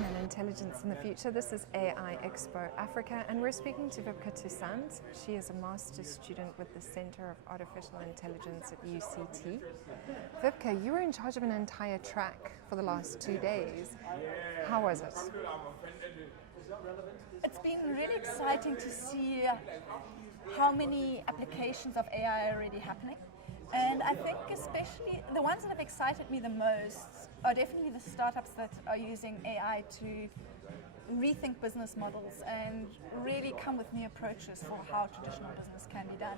automation and intelligence in the future. This is AI Expo Africa, and we're speaking to Wiebke Toussaint. She is a master's student with the Center of Artificial Intelligence at UCT. Wiebke, you were in charge of an entire track for the last 2 days. How was it? It's been really exciting to see how many applications of AI are already happening. And I think especially the ones that have excited me the most are definitely the startups that are using AI to rethink business models and really come with new approaches for how traditional business can be done.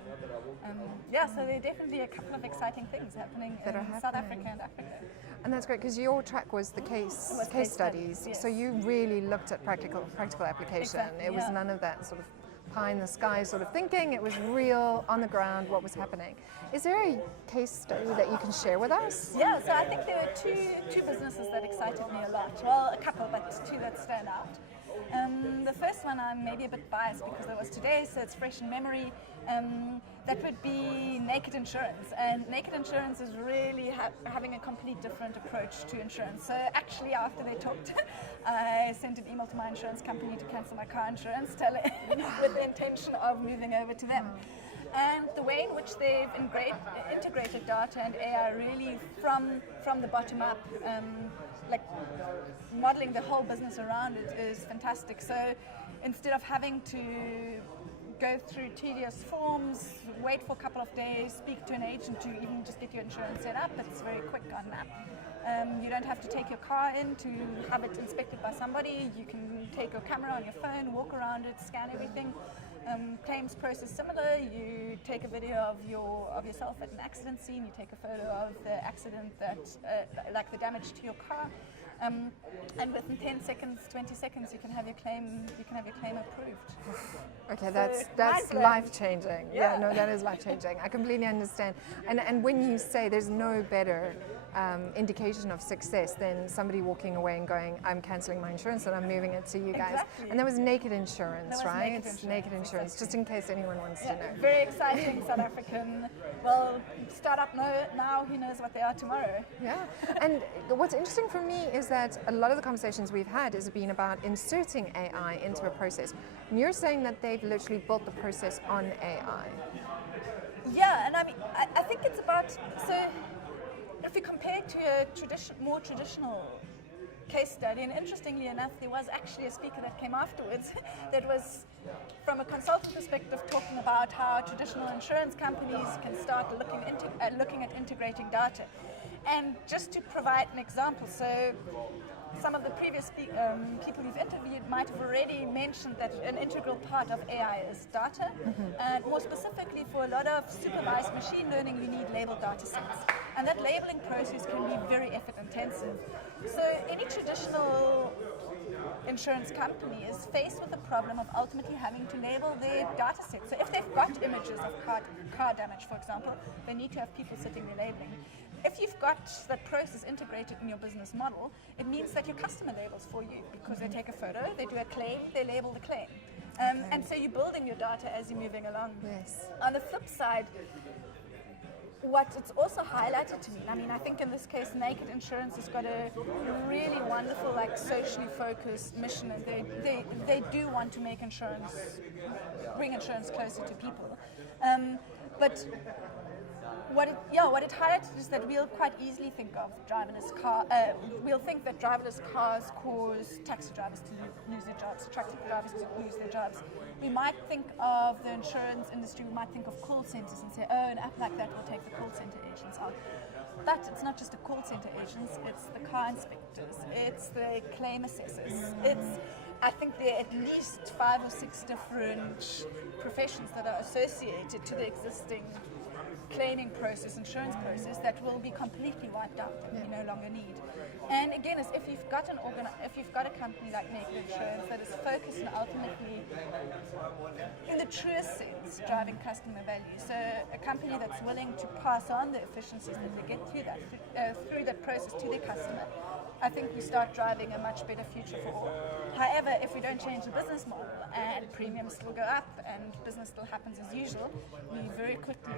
So there are definitely a couple of exciting things happening in South Africa and Africa. And that's great, because your track was the case studies. Yes. So you really looked at practical application. Exactly, It was none of that sort of pie in the sky sort of thinking. It was real, on the ground, what was happening. Is there a case study that you can share with us? Yeah, so I think there were two businesses that excited me a lot. Well, a couple, but two that stand out. The first one, I'm maybe a bit biased because it was today, so it's fresh in memory. That would be Naked Insurance. And Naked Insurance is really having a complete different approach to insurance. So actually, after they talked, I sent an email to my insurance company to cancel my car insurance, with the intention of moving over to them. And the way in which they've integrated data and AI really from the bottom up, like modeling the whole business around it, is fantastic. So instead of having to go through tedious forms, wait for a couple of days, speak to an agent to even just get your insurance set up, it's very quick on that. You don't have to take your car in to have it inspected by somebody. You can take your camera on your phone, walk around it, scan everything. Claims process similar. You take a video of yourself at an accident scene. You take a photo of the accident like the damage to your car, and within 10 seconds, 20 seconds, you can have your claim approved. Okay, that's life changing. Yeah, no, that is life changing. I completely understand. And when you say there's no better indication of success than somebody walking away and going, I'm cancelling my insurance and I'm moving it to you guys. Exactly. And there was Naked Insurance, right? Naked Insurance, exactly. Just in case anyone wants to know. Very exciting South African. Well, startup now, who knows what they are tomorrow. Yeah, and what's interesting for me is that a lot of the conversations we've had has been about inserting AI into a process. And you're saying that they've literally built the process on AI. Yeah, and I mean, I think it's about, so if we compare it to a more traditional case study, and interestingly enough, there was actually a speaker that came afterwards that was, from a consultant perspective, talking about how traditional insurance companies can start looking at integrating data. And just to provide an example, so some of the previous people you've interviewed might have already mentioned that an integral part of AI is data. And more specifically, for a lot of supervised machine learning, you need labeled data sets. And that labeling process can be very effort intensive. So any traditional insurance company is faced with the problem of ultimately having to label their data sets. So if they've got images of car damage, for example, they need to have people sitting there labeling. If you've got that process integrated in your business model, it means that your customer labels for you, because they take a photo, they do a claim, they label the claim. And so you're building your data as you're moving along. Yes. On the flip side, what it's also highlighted to me, I mean, I think in this case, Naked Insurance has got a really wonderful, like, socially focused mission, and they do want to make bring insurance closer to people. But what it highlighted is that we'll quite easily think of we'll think that driverless cars cause taxi drivers to lose their jobs, truck drivers to lose their jobs. We might think of the insurance industry, we might think of call centers and say, oh, an app like that will take the call center agents out. But it's not just the call center agents, it's the car inspectors, it's the claim assessors, I think there are at least 5 or 6 different professions that are associated to the existing claiming process, insurance process, that will be completely wiped out that we no longer need. And again, if you've got a company like Naked Insurance that is focused on ultimately, in the truest sense, driving customer value, so a company that's willing to pass on the efficiencies that they get through that process to their customer, I think we start driving a much better future for all. However, if we don't change the business model and premiums still go up and business still happens as usual, we very quickly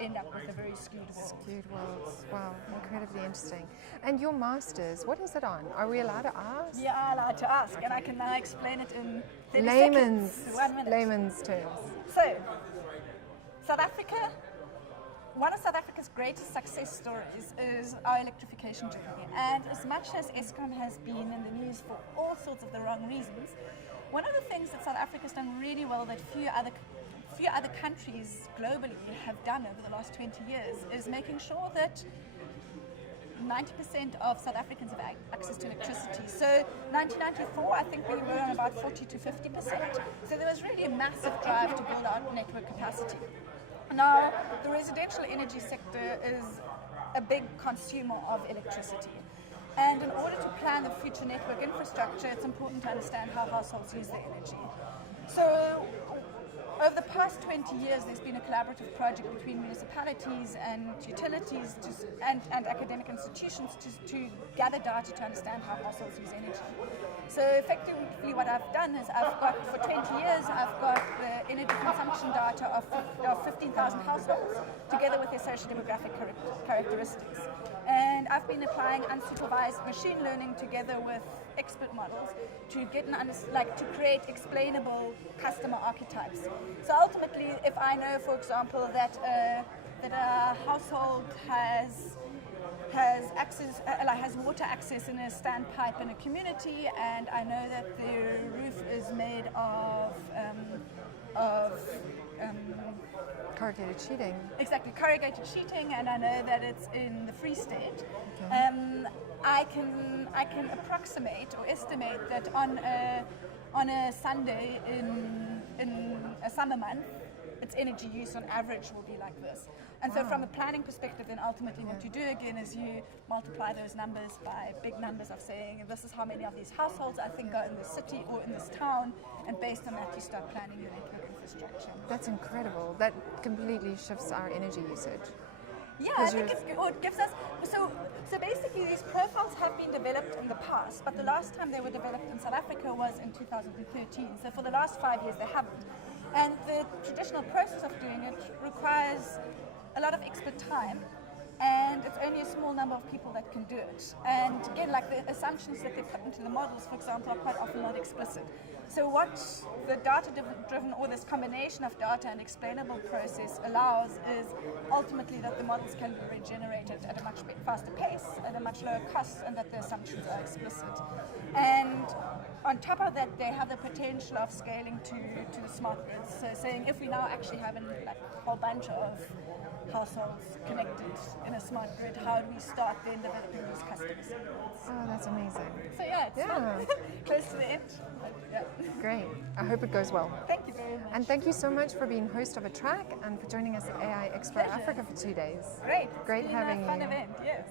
end up with a very skewed world. Skewed worlds. Wow, incredibly interesting. And your masters, What is it on? Are we allowed to ask? You are allowed to ask, and I can now explain it in 30 Layman's, seconds. 1 minute. layman's terms. So, South Africa, one of South Africa's greatest success stories is our electrification journey. And as much as Eskom has been in the news for all sorts of the wrong reasons, one of the things that South Africa's done really well that few other countries globally have done over the last 20 years is making sure that 90% of South Africans have access to electricity. So 1994, I think we were on about 40 to 50%. So there was really a massive drive to build out network capacity. Now, the residential energy sector is a big consumer of electricity. And in order to plan the future network infrastructure, it's important to understand how households use their energy. So over the past 20 years, there's been a collaborative project between municipalities and utilities and academic institutions to gather data to understand how households use energy. So effectively what I've done is for 20 years, I've got the energy consumption data of 15,000 households together with their socio-demographic characteristics. And I've been applying unsupervised machine learning together with expert models to get to create explainable customer archetypes. So ultimately, if I know, for example, that a household has water access in a standpipe in a community, and I know that their roof is made of corrugated sheeting. Exactly, corrugated sheeting, and I know that it's in the Free State. Okay. I can approximate or estimate that on a Sunday in a summer month, its energy use on average will be like this. And so from a planning perspective, then ultimately what you do again is you multiply those numbers by big numbers of saying, this is how many of these households I think are in this city or in this town, and based on that you start planning your network infrastructure. That's incredible. That completely shifts our energy usage. Yeah, I think it gives us, so basically these profiles have been developed in the past, but the last time they were developed in South Africa was in 2013. So for the last 5 years they haven't. And the traditional process of doing it requires a lot of expert time, and it's only a small number of people that can do it. And again, like the assumptions that they put into the models, for example, are quite often not explicit. So what the data-driven or this combination of data and explainable process allows is ultimately that the models can be regenerated at a much faster pace, at a much lower cost, and that the assumptions are explicit. And on top of that, they have the potential of scaling to the smart grids. So saying if we now actually have a whole bunch of households connected in a smart grid, how do we start then developing these customer segments? Oh, that's amazing. So yeah, it's close to the end. But yeah. Great. I hope it goes well. Thank you very much. And thank you so much for being host of a track and for joining us at AI Expo Africa for 2 days. Great. Great having you. Fun event, yes.